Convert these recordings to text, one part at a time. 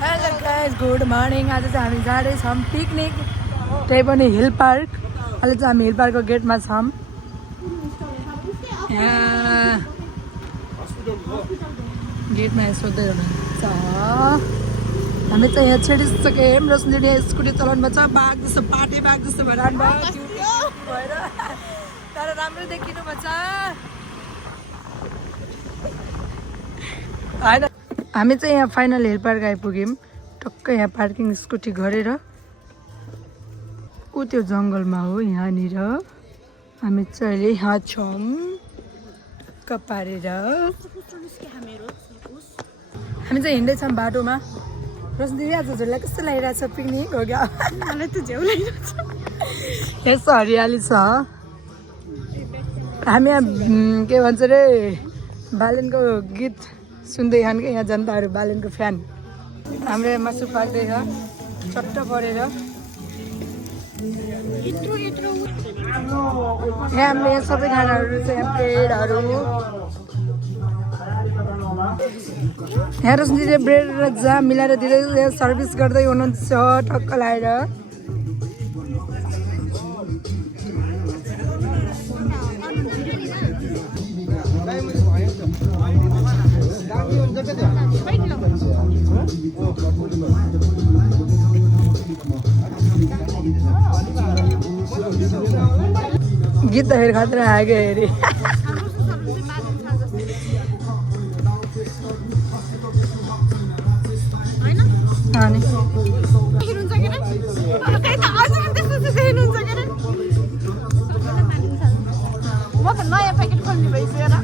Hello guys good morning. आज चाहिँ हामी जाँदैछौँ पिकनिक, त्यही पनि हिल पार्क। अहिले चाहिँ हामी हिल पार्कको गेटमा छौँ। यहाँ गेटमा सोध्दै हुनुहुन्छ। हामी चाहिँ यहाँ छिडिसक्यौँ। रोशनीले स्कुटी चलाउनु भएको छ, बाघ जस्तो पार्टी बाघ जस्तो भएर तर राम्रो देखिनु भएको छ होइन। हामी चाहिँ यहाँ फाइनल हिल पार्क आइपुग्यौँ। टक्कै यहाँ पार्किङ स्कुटी गरेर ऊ त्यो जङ्गलमा हो यहाँनिर। हामी चाहिँ अहिले यहाँ छौँ टक्क पारेर। हामी चाहिँ हिँड्दैछौँ बाटोमा। रोशनी आज हजुरलाई कस्तो लागिरहेको छ? पिकनिक हो क्या? मलाई त झ्याउ लागिरहेको छ। यस्तो हरियाली छ। हामी यहाँ के भन्छ अरे बालेनको गीत सुन्दै खान क्या। यहाँ जनताहरू बालेनको फ्यान। हाम्रो मासु पाक्दैछ चट्ट परेर। यहाँ हामीले यहाँ सबै खानाहरू चाहिँ यहाँ ब्रेडहरू। यहाँ रोशनीले ब्रेड र जाम मिलाएर दिँदै सर्भिस गर्दै हुनुहुन्छ टक्क लाएर। गीत त फेरि खतरा आयो हेरी। नयाँ प्याकेट खोल्ने भइसकेर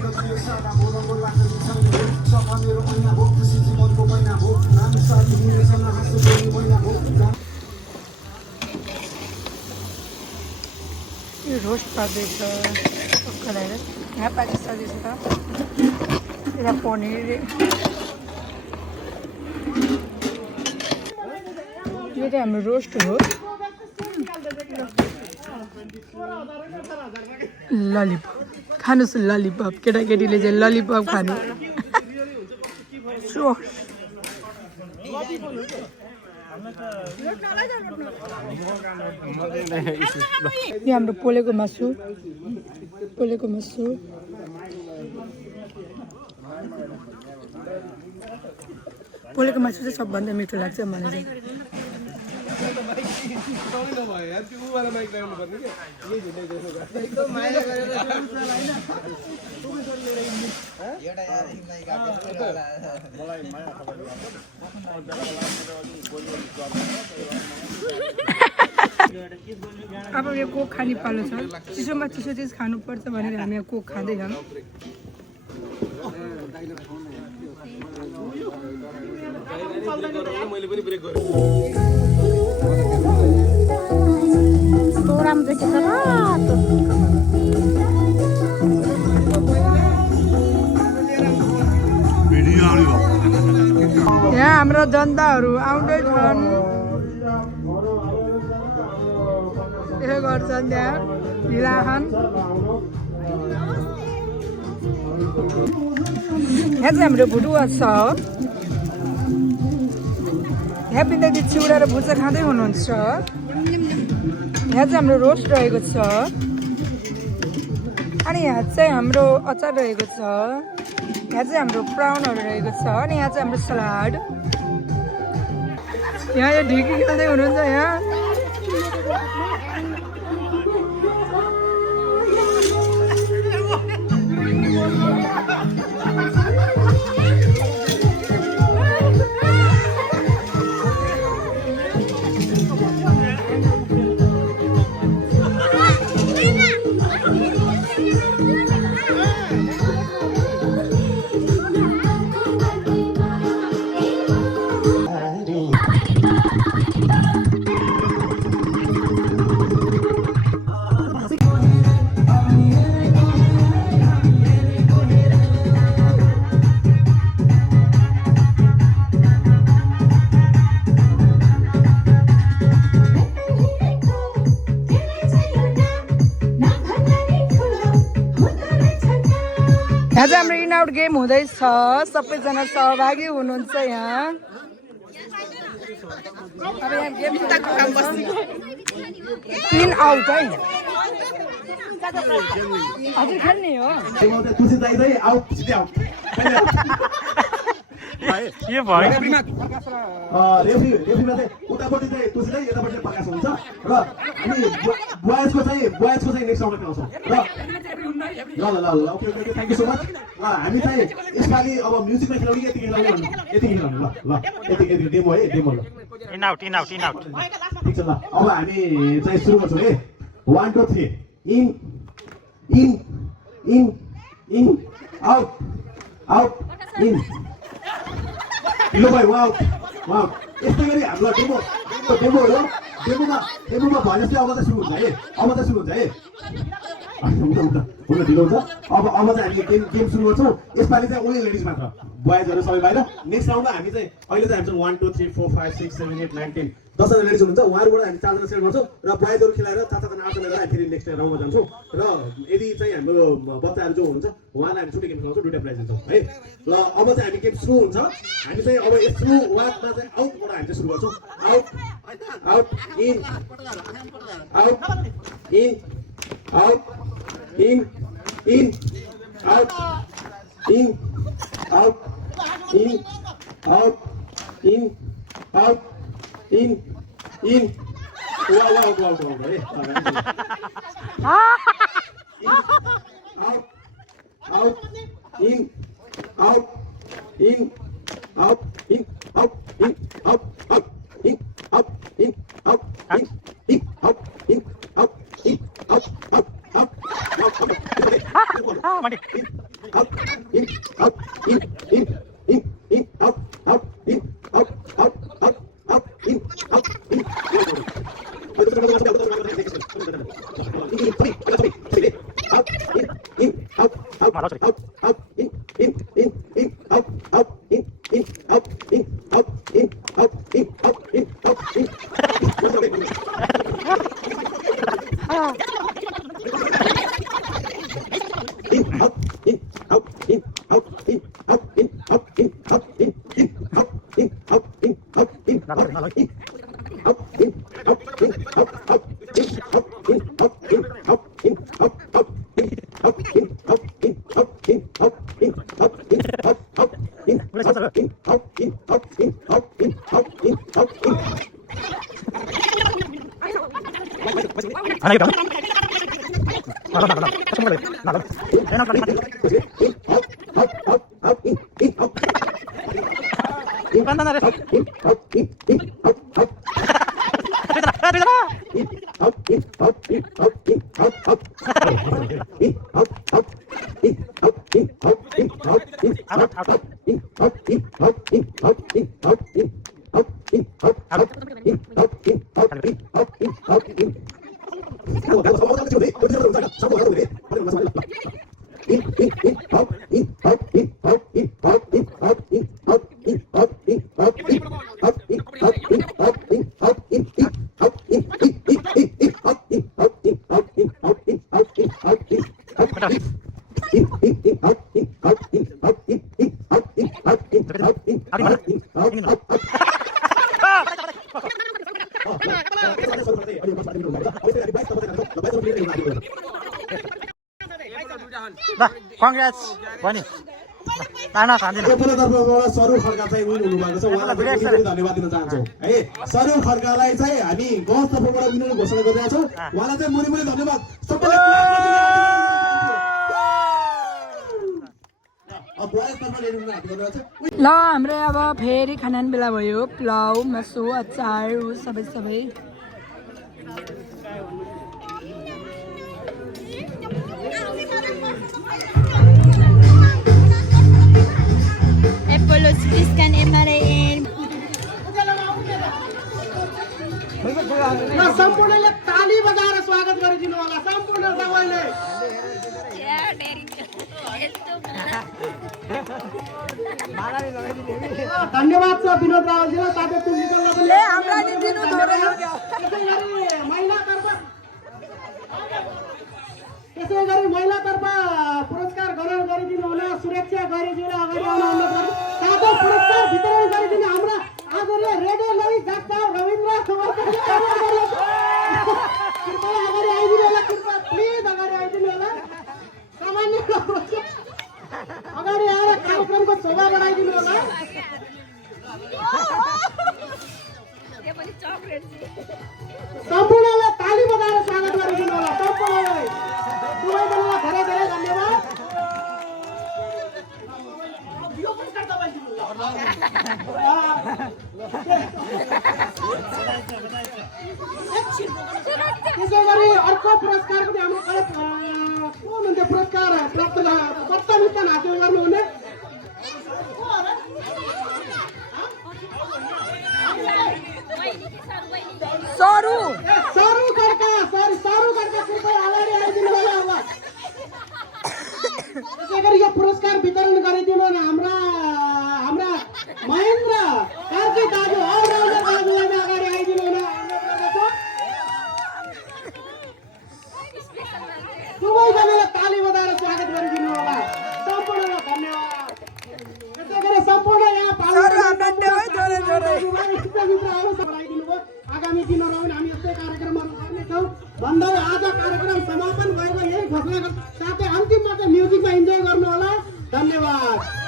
रोस्ट पार्दैछ टक्क लगाएर। यहाँ प्याकेज सर्दैछ त। यहाँ पनिर यो चाहिँ हाम्रो रोस्ट हो। ललिपप खानुहोस्। ललिपप केटाकेटीले चाहिँ ललिपप खानु। यो हाम्रो पोलेको मासु। पोलेको मासु पोलेको मासु चाहिँ सबभन्दा मिठो लाग्छ मलाई चाहिँ। अब यो कोक खाने पालो छ। चिसोमा चिसो चिज खानुपर्छ भनेर हामी यहाँ कोक खाँदैछौँ। यहाँ हाम्रो जनताहरू आउँदैछन्। यसो गर्छन् त्यहाँ ढिलाखान। यहाँ चाहिँ हाम्रो भुटुवा छ। यहाँ बिन्दाजी चिउरा र भुजा खाँदै हुनुहुन्छ। यहाँ चाहिँ हाम्रो रोस्ट रहेको छ। अनि यहाँ चाहिँ हाम्रो अचार रहेको छ। यहाँ चाहिँ हाम्रो प्राउनहरू रहेको छ। अनि यहाँ चाहिँ हाम्रो सलाड। यहाँ यो ढिकी खेल्दै हुनुहुन्छ। यहाँ यहाँ चाहिँ हाम्रो इन आउट गेम हुँदैछ। सबैजना सहभागी हुनुहुन्छ यहाँ। अब यहाँ गेम इन आउट है हजुर खेल्ने हो तुसी दाइ दाइ आउट सिधै आउट यो भयो रेफ्रीमा चाहिँ उतापट्टि चाहिँ तुसी दाइ यतापट्टि चाहिँ प्रकाश हुन्छ र हामी बोयजको चाहिँ नेक्स्ट राउन्डमा खेलाउँछौँ ल okay thank you so much ल हामी चाहिँ यसपालि अब म्युजिकमा खेलाउने कि यतिकै खेलाउने खेलाउने ल यतिकै डेमो है डेमो ल इन आउट ठिक छ ल अब हामी चाहिँ सुरु गर्छौँ है 1 2 3 इन आउट इन लो भाइ वाउ यस्तै गरी हाम्रो डेमो हो डेमोमा भने चाहिँ अब चाहिँ सुरु हुन्छ है हुन ढिलो हुन्छ अब चाहिँ हामी गेम सुरु गर्छौँ यसपालि चाहिँ ओन्ली लेडिज मात्र बोइजहरू सबै बाहिर नेक्स्ट राउन्डमा हामी चाहिँ अहिले चाहिँ हामीसँग 1 2 3 4 5 6 7 8 9 10 10जना लेडिज हुनुहुन्छ उहाँहरूबाट हामी 4जना सेलेक्ट गर्छौँ र बोइजहरू खेलाएर 4जना 8जना हामी फेरि नेक्स्ट राउन्डमा जान्छौँ र यदि चाहिँ हाम्रो बच्चाहरू जो हुनुहुन्छ उहाँलाई हामी छुट्टै गेम खेलाउँछौँ दुईवटा प्राइज दिन्छौँ है ल अब चाहिँ हामी गेम सुरु हुन्छ हामी चाहिँ अब यस्तो वाकमा चाहिँ आउटबाट हामी चाहिँ सुरु गर्छौँ out in out Congrats, Bonnie. ताना खाँदैन तर्फबाट सरू खड्का चाहिँ विन हुनुभएको छ उहाँलाई पनि धन्यवाद दिन चाहन्छौँ है सरू खड्कालाई चाहिँ हामी गाउँ तर्फबाट विनर घोषणा गरिरहेका छौँ उहाँलाई चाहिँ मुनि धन्यवाद सबैले ल हाम्रो अब फेरि खानान बेला भयो पुलाउ मासु अचार सबै Apollo CT scan MRI सम्पूर्णले ताली बजाएर स्वागत गरिदिनु होला सम्पूर्ण सबैले धन्यवाद छ विनोद रावलजीलाई साथै तुलसीलाई पनि हामीलाई नि दिनु त्यसै गरी महिलातर्फ पुरस्कार ग्रहण गरिदिनु होला सुरक्षा गरिदिनु अगाडि आउनुहुन्न साथै पुरस्कार वितरण गरिदिनु हाम्रा आदरणीय सम्पूर्णलाई ताली बजाएर स्वागत गरिदिनु होला सम्पूर्णलाई दुवैजनालाई धेरै धेरै धन्यवाद त्यसै गरी अर्को पुरस्कार पनि हाम्रो को हुनुहुन्थ्यो पुरस्कार प्राप्त सत्तामितन हासिल गर्नुहुने सरू सरू खड्का कृपया अगाडि आइदिनु होला अब त्यसै गरी यो पुरस्कार वितरण गरिदिनु न हाम्रा महेन्द्र कार्की दाजु अलराउन्डर दाजुलाई अगाडि आइदिनु होला दुवैजनालाई ताली बजाएर स्वागत गरिदिनु होला सम्पूर्णलाई धन्यवाद त्यसै गरी सम्पूर्ण यहाँ आगामी दिनहरूमा पनि हामी यस्तै कार्यक्रमहरू गर्नेछौँ भन्दै आज कार्यक्रम समापन भएको यही घोषणा साथै अन्तिममा चाहिँ म्युजिकमा इन्जोय गर्नु होला धन्यवाद।